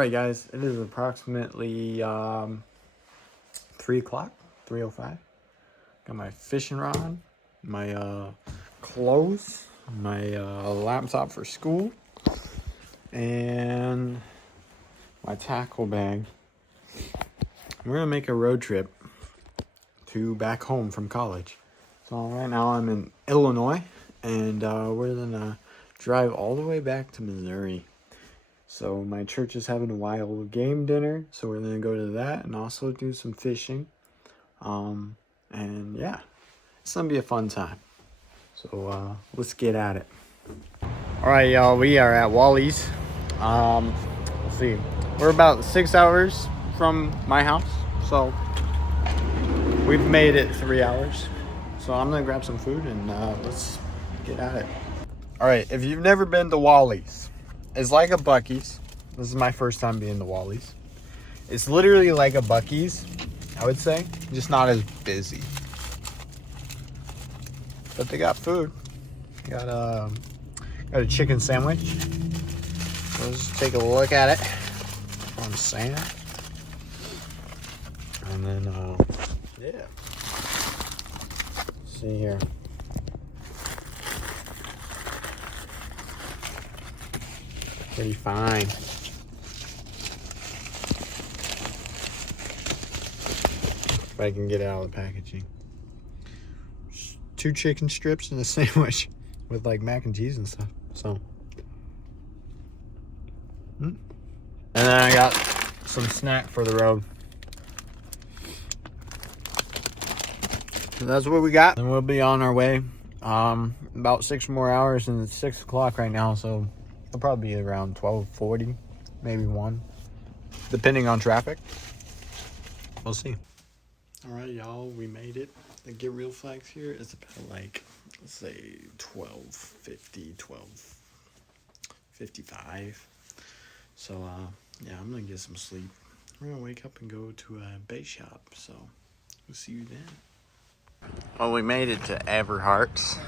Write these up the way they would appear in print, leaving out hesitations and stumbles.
Alright guys, it is approximately 3 o'clock, 3:05. Got my fishing rod, my clothes, my laptop for school, and my tackle bag. We're gonna make a road trip to back home from college. So right now I'm in Illinois, and we're gonna drive all the way back to Missouri. So my church is having a wild game dinner, so we're gonna go to that and also do some fishing. And yeah, it's gonna be a fun time. So let's get at it. All right, y'all, we are at Wally's. Let's see, we're about 6 hours from my house, so we've made it 3 hours. So I'm gonna grab some food and let's get at it. All right, if you've never been to Wally's, it's like a Buc-ee's. This is my first time being to Wally's. It's literally like a Buc-ee's, I would say, just not as busy. But they got food. Got a chicken sandwich. So let's take a look at it. I'm saying. And then yeah. Let's see here. Pretty fine. If I can get it out of the packaging. Just 2 chicken strips and a sandwich with like mac and cheese and stuff. So. And then I got some snack for the road. So that's what we got. And we'll be on our way. About 6 more hours, and it's 6 o'clock right now, so it'll probably be around 12:40, maybe 1, depending on traffic. We'll see. All right, y'all, we made it. The Get Real flags here is about like, let's say 12:50, 12:55. So yeah, I'm gonna get some sleep. We're gonna wake up and go to a bait shop. So we'll see you then. Well, we made it to Everhart's.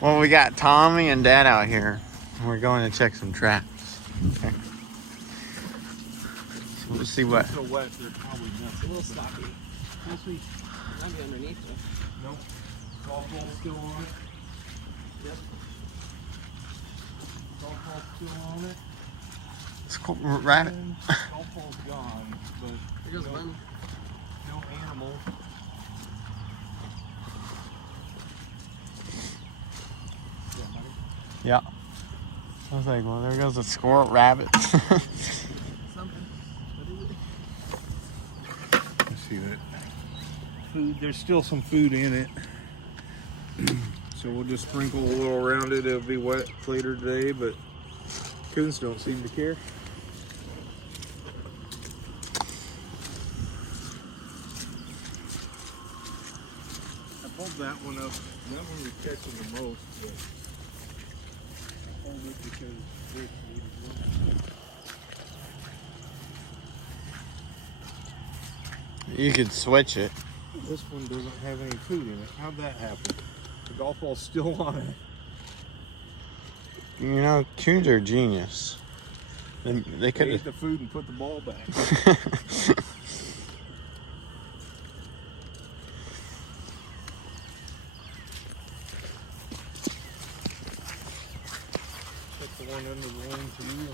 Well, we got Tommy and Dad out here. We're going to check some traps. Okay. So we'll see what. So wet, they're probably nuts. A little sloppy. Unless we might be underneath them. Nope. Golf ball still on it. Yep. Golf ball still on it. It's cool. Rabbit. Golf ball's gone, but Here goes one. no animal. Yeah. I was like, well, there goes a squirrel rabbit. Something. I see that. Food, there's still some food in it. So we'll just sprinkle a little around it. It'll be wet later today, but coons don't seem to care. I pulled that one up. That one was catching the most, but I pulled it because this needed one. You could switch it. This one doesn't have any food in it. How'd that happen? The golf ball's still on it. You know, coons are genius. They could Ate the food and put the ball back. have. Put the one under the wing too, and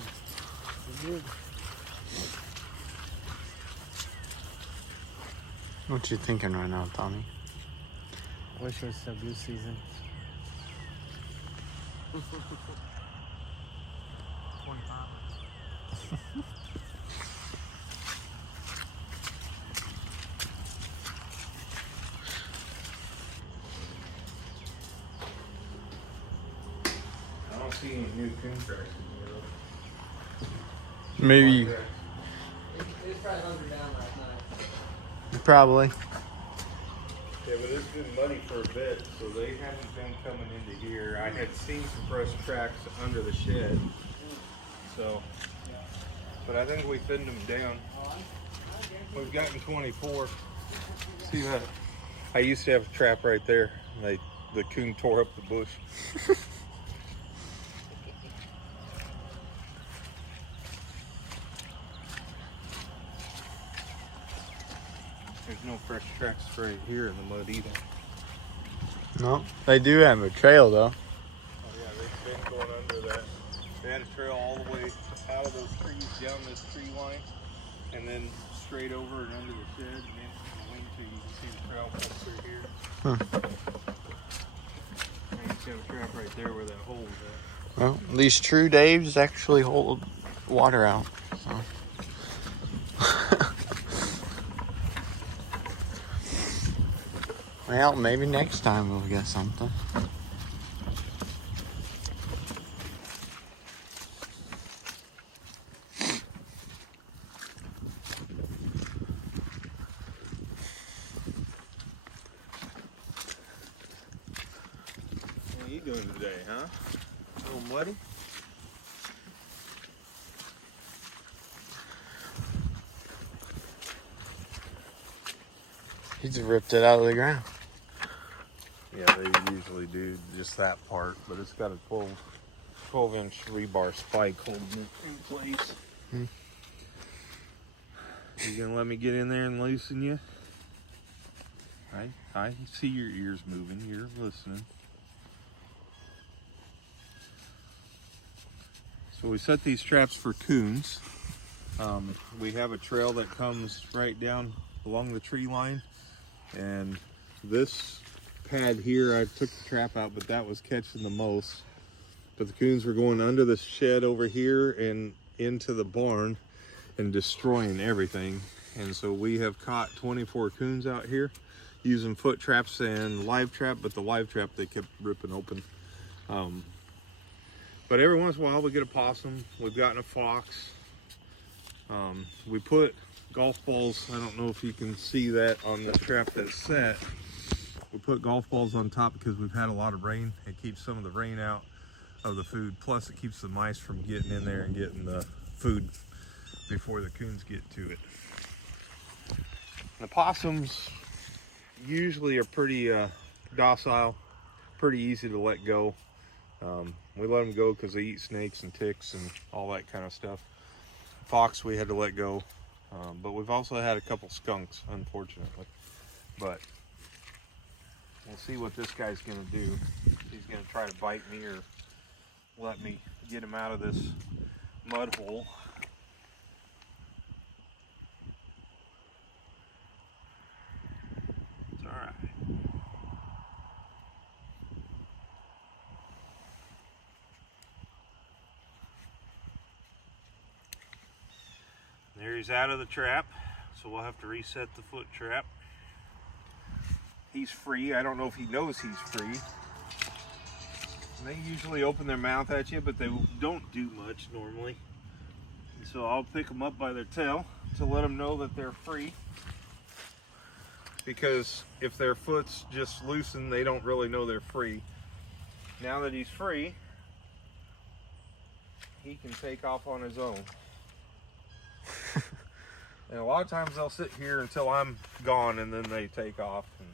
we're good. What you thinking right now, Tommy? Wish it was still goose season. 25. I don't see any new coon tracks in here. Maybe. It was probably hunkered down last night. Probably. Yeah, but it's been muddy for a bit, so they haven't been coming into here. I had seen some fresh tracks under the shed, so but I think we thinned them down. We've gotten 24. See that? I used to have a trap right there. And the coon tore up the bush. There's no fresh tracks right here in the mud either. No, they do have a trail though. Oh yeah, they've been going under that. They had a trail all the way out of those trees, down this tree line, and then straight over and under the shed, and then from the lean-to you can see the trail come through here. And you see a trap right there where that hole is at. Well, these true Daves actually hold water out. So. Well, maybe next time we'll get something. What are you doing today, huh? A little muddy? He's ripped it out of the ground. Yeah, they usually do just that part, but it's got a 12-inch rebar spike holding it in place. You gonna let me get in there and loosen you? I see your ears moving. You're listening. So we set these traps for coons. We have a trail that comes right down along the tree line, and this pad here, I took the trap out, but that was catching the most. But the coons were going under the shed over here and into the barn and destroying everything. And so we have caught 24 coons out here using foot traps and live trap, but the live trap they kept ripping open. But every once in a while we get a possum. We've gotten a fox. We put golf balls, I don't know if you can see that on the trap that's set. We put golf balls on top because we've had a lot of rain. It keeps some of the rain out of the food. Plus it keeps the mice from getting in there and getting the food before the coons get to it. The possums usually are pretty docile, pretty easy to let go. We let them go because they eat snakes and ticks and all that kind of stuff. Fox we had to let go, but we've also had a couple skunks, unfortunately. But we'll see what this guy's gonna do. He's gonna try to bite me or let me get him out of this mud hole. It's all right. There he's out of the trap, so we'll have to reset the foot trap. He's free. I don't know if he knows he's free. They usually open their mouth at you, but they don't do much normally. And so I'll pick them up by their tail to let them know that they're free. Because if their foot's just loosened, they don't really know they're free. Now that he's free, he can take off on his own. And a lot of times they'll sit here until I'm gone and then they take off and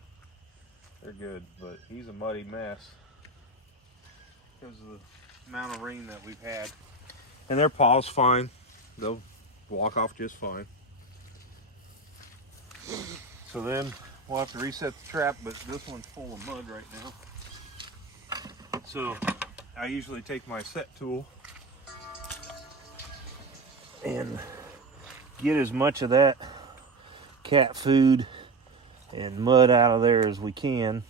they're good. But he's a muddy mess because of the amount of rain that we've had. And their paw's fine. They'll walk off just fine. So then we'll have to reset the trap, but this one's full of mud right now. So I usually take my set tool and get as much of that cat food and mud out of there as we can.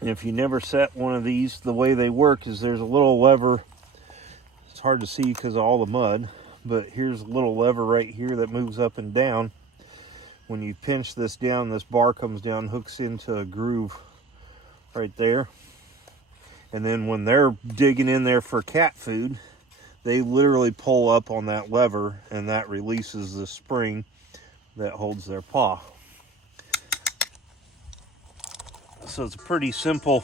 And if you never set one of these, the way they work is there's a little lever. It's hard to see because of all the mud, but here's a little lever right here that moves up and down. When you pinch this down, this bar comes down, hooks into a groove right there. And then when they're digging in there for cat food, they literally pull up on that lever and that releases the spring that holds their paw. So it's a pretty simple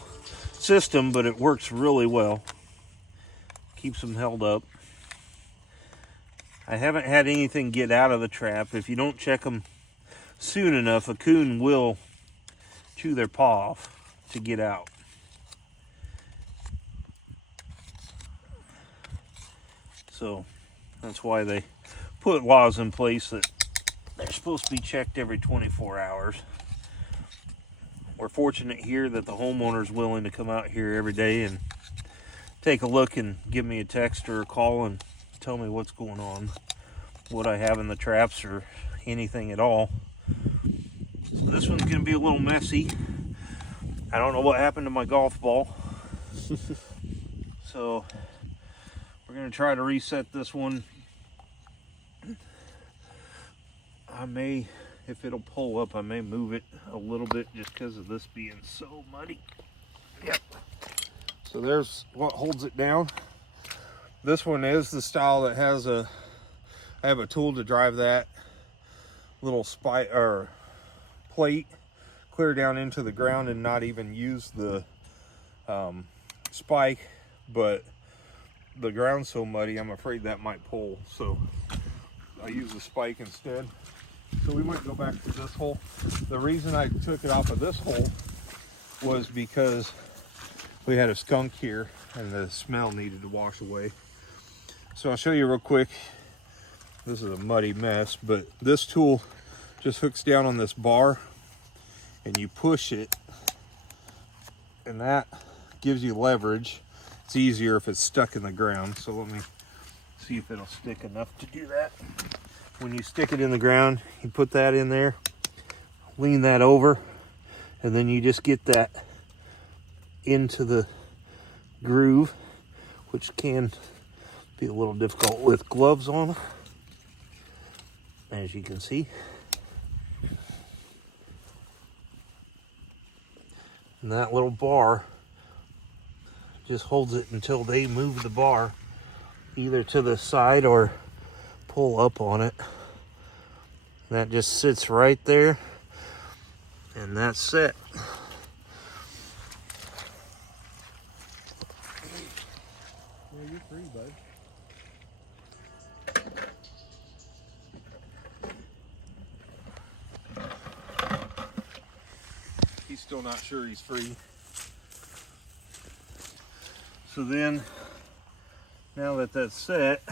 system, but it works really well. keeps them held up. I haven't had anything get out of the trap. If you don't check them soon enough, a coon will chew their paw off to get out. So that's why they put laws in place that they're supposed to be checked every 24 hours. We're fortunate here that the homeowner's willing to come out here every day and take a look and give me a text or a call and tell me what's going on, what I have in the traps or anything at all. So this one's gonna be a little messy. I don't know what happened to my golf ball. So we're gonna try to reset this one. I may, if it'll pull up, I may move it a little bit just because of this being so muddy. Yep. So there's what holds it down. This one is the style that has I have a tool to drive that little spike or plate clear down into the ground and not even use the spike, but the ground's so muddy I'm afraid that might pull, so I use the spike instead. So we might go back to this hole. The reason I took it off of this hole was because we had a skunk here and the smell needed to wash away. So I'll show you real quick. This is a muddy mess, but this tool just hooks down on this bar and you push it, and that gives you leverage. It's easier if it's stuck in the ground. So let me see if it'll stick enough to do that. When you stick it in the ground, you put that in there, lean that over, and then you just get that into the groove, which can be a little difficult with gloves on, as you can see. And that little bar just holds it until they move the bar either to the side or pull up on it. That just sits right there, and that's set. Yeah, you're free, bud. He's still not sure he's free. So then, now that that's set,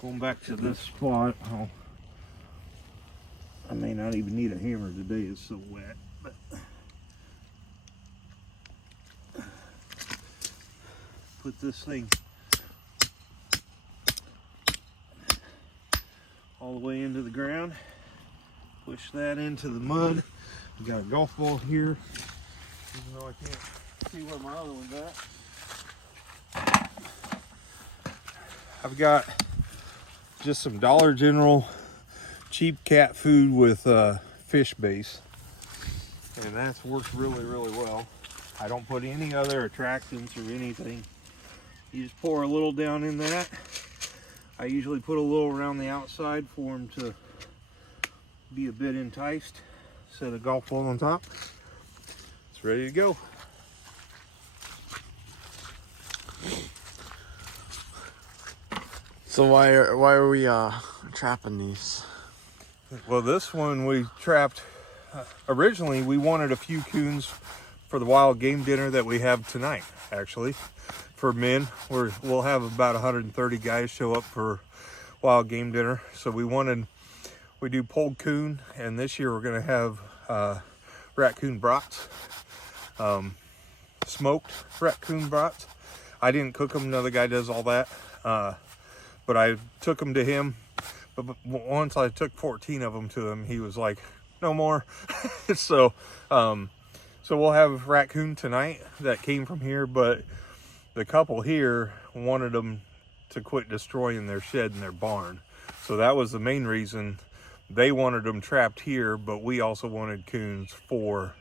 going back to this spot, I may not even need a hammer today, it's so wet. But put this thing all the way into the ground, push that into the mud. We got a golf ball here, even though I can't see where my other one's at. I've got just some Dollar General cheap cat food with fish base, and that's worked really well. I don't put any other attractants or anything. You just pour a little down in that. I usually put a little around the outside for them to be a bit enticed. Set a golf ball on top. It's ready to go. So why are we trapping these? Well, this one we trapped, originally we wanted a few coons for the wild game dinner that we have tonight, actually. For men, we'll have about 130 guys show up for wild game dinner. So we do pulled coon, and this year we're gonna have raccoon brats, smoked raccoon brats. I didn't cook them, another guy does all that. But I took them to him. But once I took 14 of them to him, he was like, no more. So we'll have raccoon tonight that came from here, but the couple here wanted them to quit destroying their shed and their barn. So that was the main reason they wanted them trapped here, but we also wanted coons for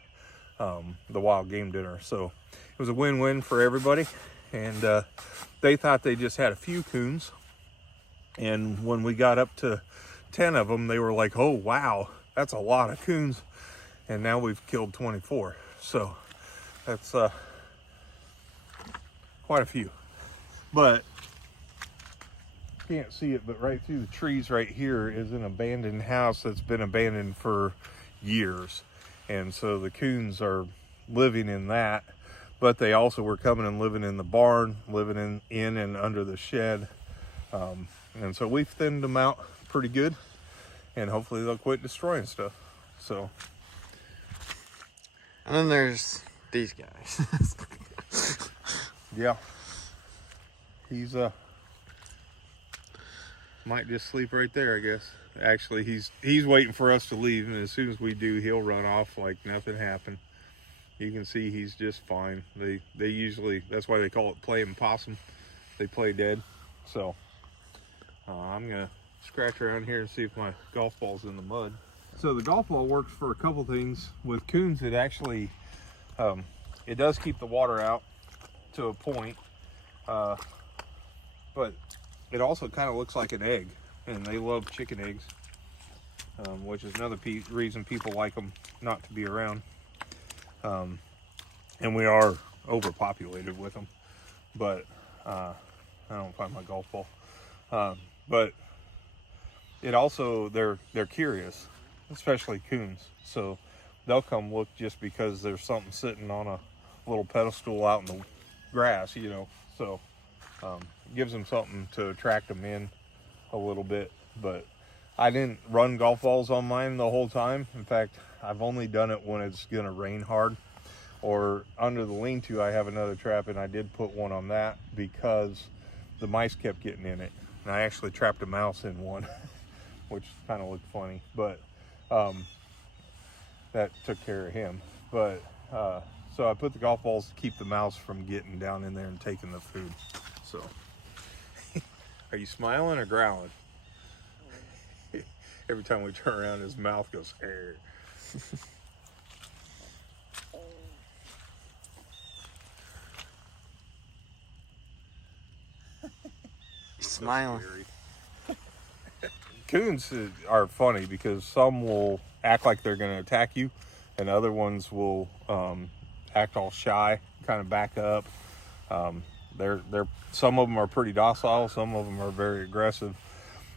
the wild game dinner. So it was a win-win for everybody. And they thought they just had a few coons. And when we got up to 10 of them, they were like, oh, wow, that's a lot of coons. And now we've killed 24. So that's quite a few. But can't see it, but right through the trees right here is an abandoned house that's been abandoned for years. And so the coons are living in that, but they also were coming and living in the barn, living in and under the shed. And so we've thinned them out pretty good, and hopefully they'll quit destroying stuff. So. And then there's these guys. Yeah. He's might just sleep right there, I guess. Actually, he's waiting for us to leave, and as soon as we do, he'll run off like nothing happened. You can see he's just fine. They usually, that's why they call it playing possum. They play dead. So I'm gonna scratch around here and see if my golf ball's in the mud. So the golf ball works for a couple things. With coons, it actually it does keep the water out to a point, but it also kind of looks like an egg, and they love chicken eggs, which is another reason people like them not to be around. And we are overpopulated with them, but I don't find my golf ball. But it also, they're curious, especially coons. So they'll come look just because there's something sitting on a little pedestal out in the grass, you know. So gives them something to attract them in a little bit. But I didn't run golf balls on mine the whole time. In fact, I've only done it when it's gonna rain hard, or under the lean-to I have another trap, and I did put one on that because the mice kept getting in it. And I actually trapped a mouse in one, which kind of looked funny, but that took care of him. But so I put the golf balls to keep the mouse from getting down in there and taking the food. So are you smiling or growling? Every time we turn around, his mouth goes air. Smiling. Coons are funny because some will act like they're going to attack you, and other ones will act all shy, kind of back up. They're some of them are pretty docile, some of them are very aggressive,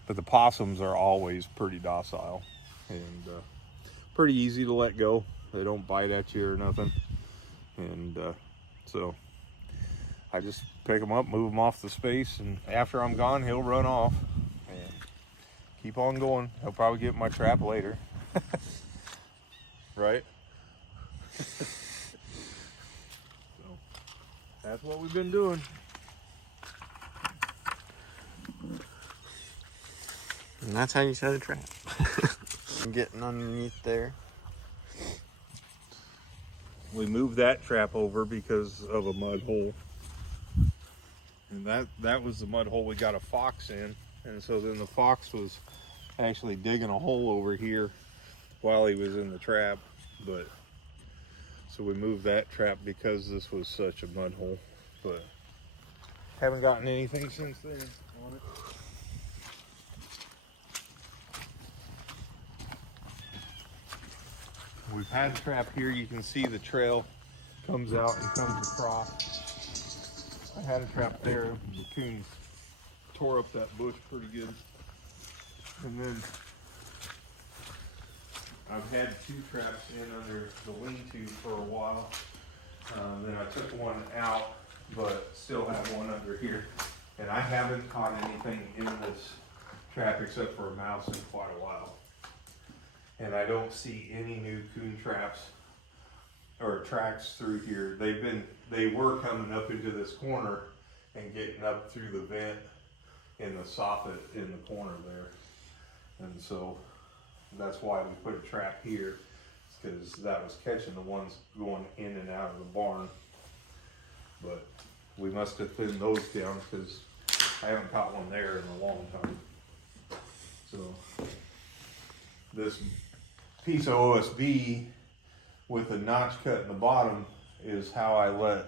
but the possums are always pretty docile and pretty easy to let go. They don't bite at you or nothing, and so I just pick them up, move them off the space, and after I'm gone, he'll run off and keep on going. He'll probably get my trap later. Right? So that's what we've been doing. And that's how you set a trap. Getting underneath there. We moved that trap over because of a mud hole. And that was the mud hole we got a fox in. And so then the fox was actually digging a hole over here while he was in the trap. But so we moved that trap because this was such a mud hole. But haven't gotten anything since then on it. We've had a trap here. You can see the trail comes out and comes across. I had a trap there. The coons tore up that bush pretty good. And then I've had two traps in under the lean-to for a while. Then I took one out, but still have one under here. And I haven't caught anything in this trap except for a mouse in quite a while. And I don't see any new coon traps or tracks through here. They were coming up into this corner and getting up through the vent in the soffit in the corner there. And so that's why we put a trap here, because that was catching the ones going in and out of the barn. But we must have thinned those down because I haven't caught one there in a long time. So this piece of OSB with a notch cut in the bottom is how I let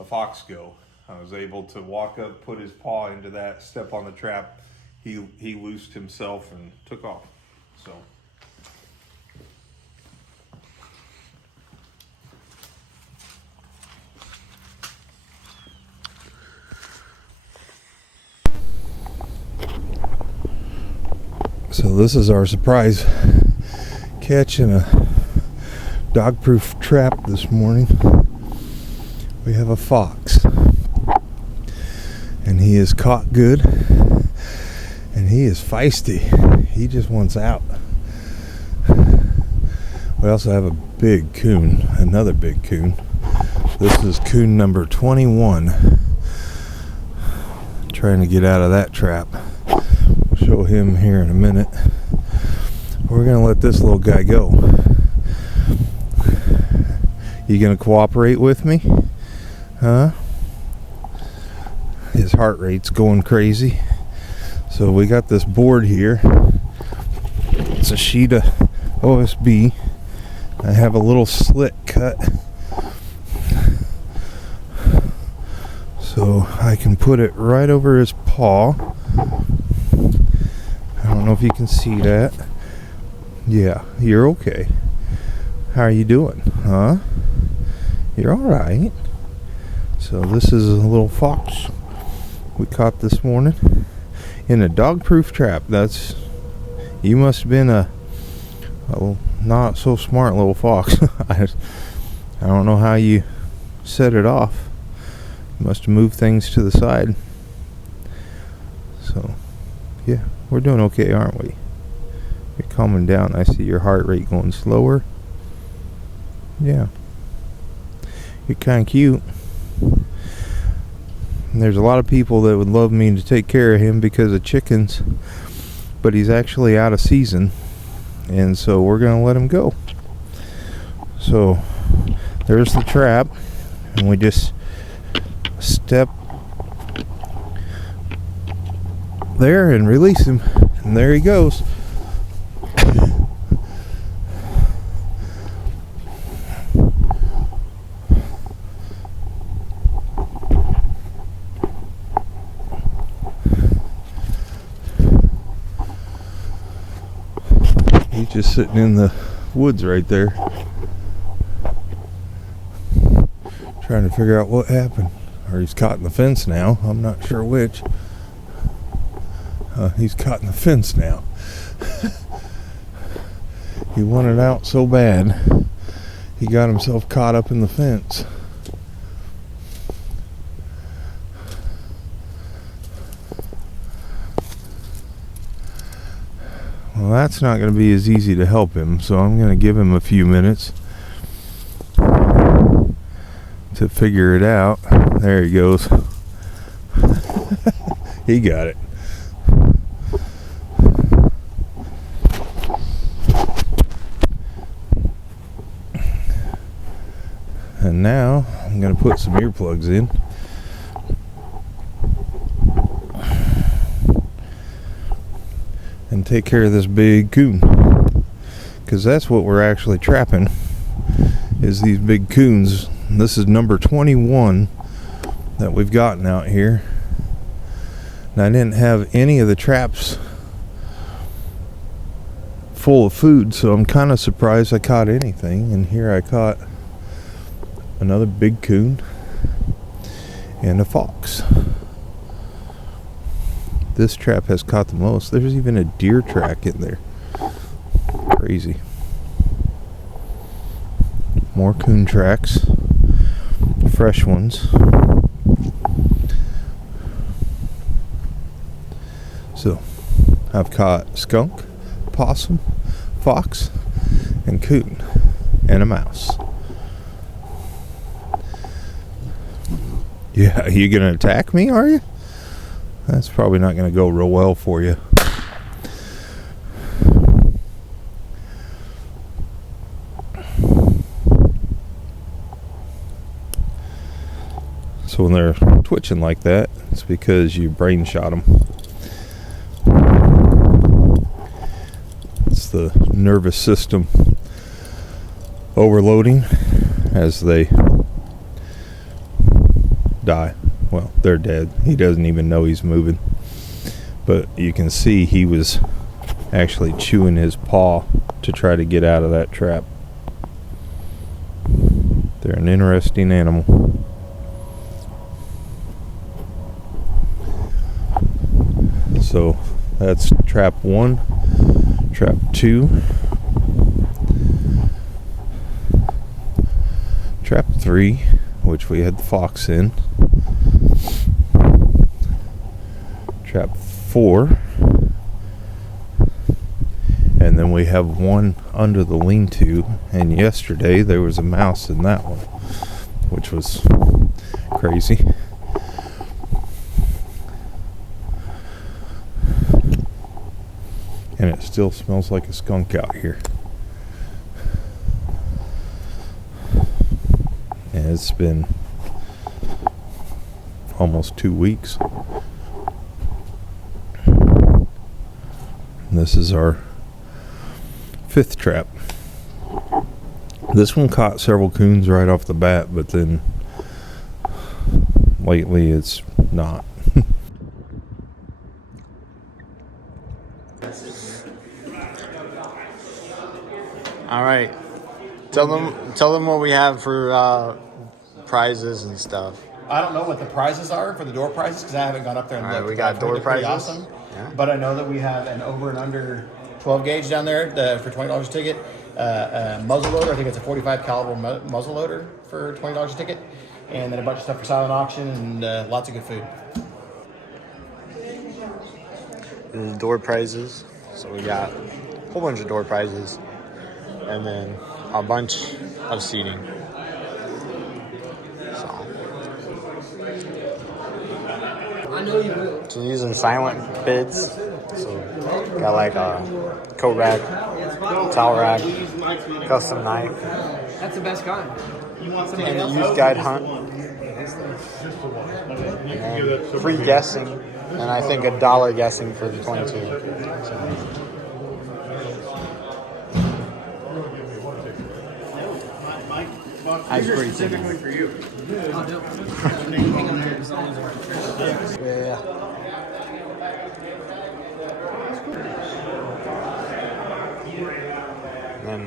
a fox go. I was able to walk up, put his paw into that, step on the trap. He loosed himself and took off. So So this is our surprise catch in a dog-proof trap this morning. We have a fox, and he is caught good, and he is feisty. He just wants out. We also have a big coon, another big coon. This is coon number 21. Trying to get out of that trap. We'll show him here in a minute. We're gonna let this little guy go. You gonna cooperate with me? Huh? His heart rate's going crazy. So we got this board here. It's a sheet of OSB. I have a little slit cut so I can put it right over his paw. I don't know if you can see that. Yeah, you're okay. How are you doing? Huh? You're alright. So this is a little fox we caught this morning in a dog-proof trap. You must have been a not so smart little fox. I don't know how you set it off. You must have moved things to the side. So yeah, we're doing okay, aren't we? You're calming down. I see your heart rate going slower. Yeah, you're kind of cute. And there's a lot of people that would love me to take care of him because of chickens, but he's actually out of season, and so we're gonna let him go. So there's the trap, and we just step there and release him, and there he goes. He's just sitting in the woods right there, trying to figure out what happened. Or he's caught in the fence now. I'm not sure which. He's caught in the fence now. He wanted out so bad, he got himself caught up in the fence. Well, that's not going to be as easy to help him, so I'm going to give him a few minutes to figure it out. There he goes. He got it. And now I'm going to put some earplugs in. And take care of this big coon, because that's what we're actually trapping, is these big coons. And this is number 21 that we've gotten out here, and I didn't have any of the traps full of food, so I'm kind of surprised I caught anything. And here I caught another big coon and a fox. This trap has caught the most. There's even a deer track in there. Crazy. More coon tracks. Fresh ones. So, I've caught skunk, possum, fox, and coon, and a mouse. Yeah, you gonna attack me, are you? That's probably not going to go real well for you. So when they're twitching like that, it's because you brain shot them. It's the nervous system overloading as they die. Well, they're dead. He doesn't even know he's moving. But you can see he was actually chewing his paw to try to get out of that trap. They're an interesting animal. So that's trap 1. Trap 2. Trap 3, which we had the fox in. Trap 4. And then we have one under the lean-to, and yesterday there was a mouse in that one, which was crazy. And it still smells like a skunk out here. And it's been almost 2 weeks. This is our 5th trap. This one caught several coons right off the bat, but then lately it's not. All right. Tell them what we have for prizes and stuff. I don't know what the prizes are for the door prizes because I haven't gone up there and All right, looked. we got I've door heard they're pretty prizes. Awesome. Yeah. But I know that we have an over and under 12 gauge down there for $20 a ticket. A muzzle loader. I think it's a 45 caliber muzzle loader for $20 a ticket. And then a bunch of stuff for silent auction and lots of good food. The door prizes. So we got a whole bunch of door prizes, and then a bunch of seating. So using silent bids. So got like a coat rack, towel rack, custom knife, That's the best kind. and a used guide hunt. And free guessing, and I think $1 guessing for the 22. So. I was pretty simple. For you. Yeah. And then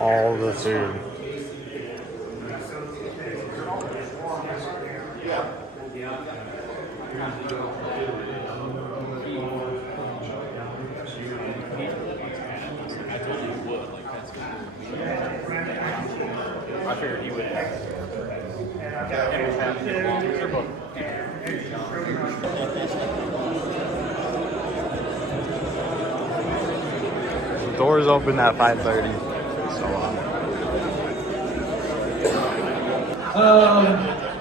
all the food. I figured he would. The doors open at 5:30. So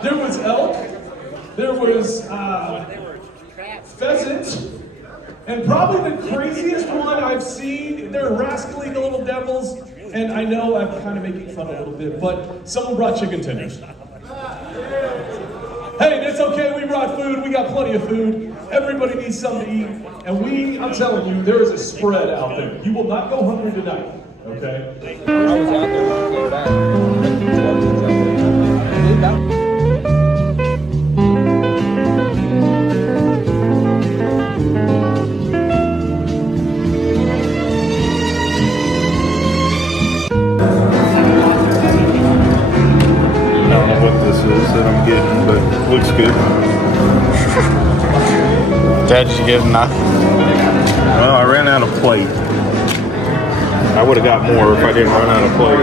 There was elk, there was pheasant, and probably the craziest one I've seen. They're rascally, the little devils, and I know I'm kind of making fun a little bit, but someone brought chicken tenders. Hey, it's okay, we brought food, we got plenty of food. Everybody needs something to eat, and I'm telling you, there is a spread out there. You will not go hungry tonight, okay? I was out there when we were that. I don't know what this is that I'm getting, but it looks good. Dad, did you get enough? Well, I ran out of plate. I would have got more if I didn't run out of plate.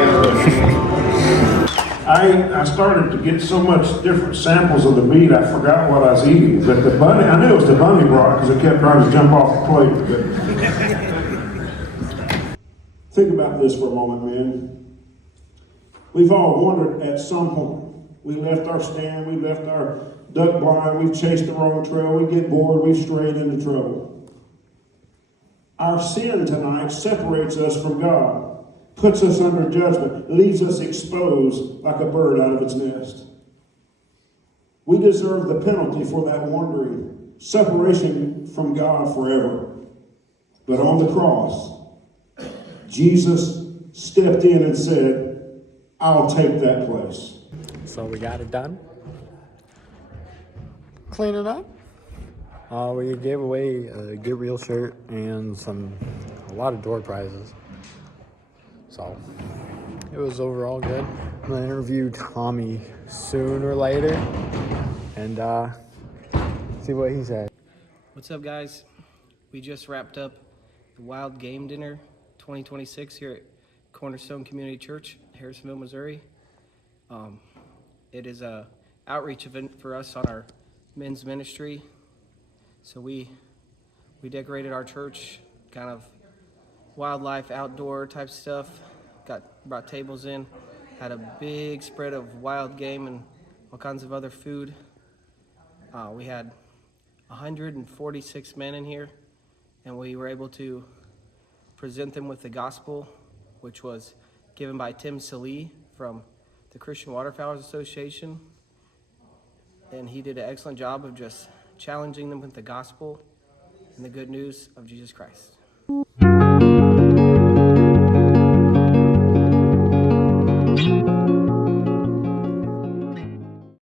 I started to get so much different samples of the meat, I forgot what I was eating. But the bunny, I knew it was the bunny brought because it kept trying to jump off the plate. Think about this for a moment, man. We've all wondered at some point. We left our stand, we left our duck blind, we've chased the wrong trail, we get bored, we've strayed into trouble. Our sin tonight separates us from God, puts us under judgment, leaves us exposed like a bird out of its nest. We deserve the penalty for that wandering, separation from God forever. But on the cross, Jesus stepped in and said, I'll take that place. So we got it done. Clean it up. We gave away a Get Real shirt and a lot of door prizes. So it was overall good. I'm gonna interview Tommy sooner or later and see what he said. What's up, guys? We just wrapped up the Wild Game Dinner 2026 here at Cornerstone Community Church, Harrisonville, Missouri. It is a outreach event for us on our men's ministry. So we decorated our church, kind of wildlife, outdoor type stuff. Brought tables in, had a big spread of wild game and all kinds of other food. We had 146 men in here, and we were able to present them with the gospel, which was given by Tim Salee from the Christian Waterfowlers Association. And he did an excellent job of just challenging them with the gospel and the good news of Jesus Christ.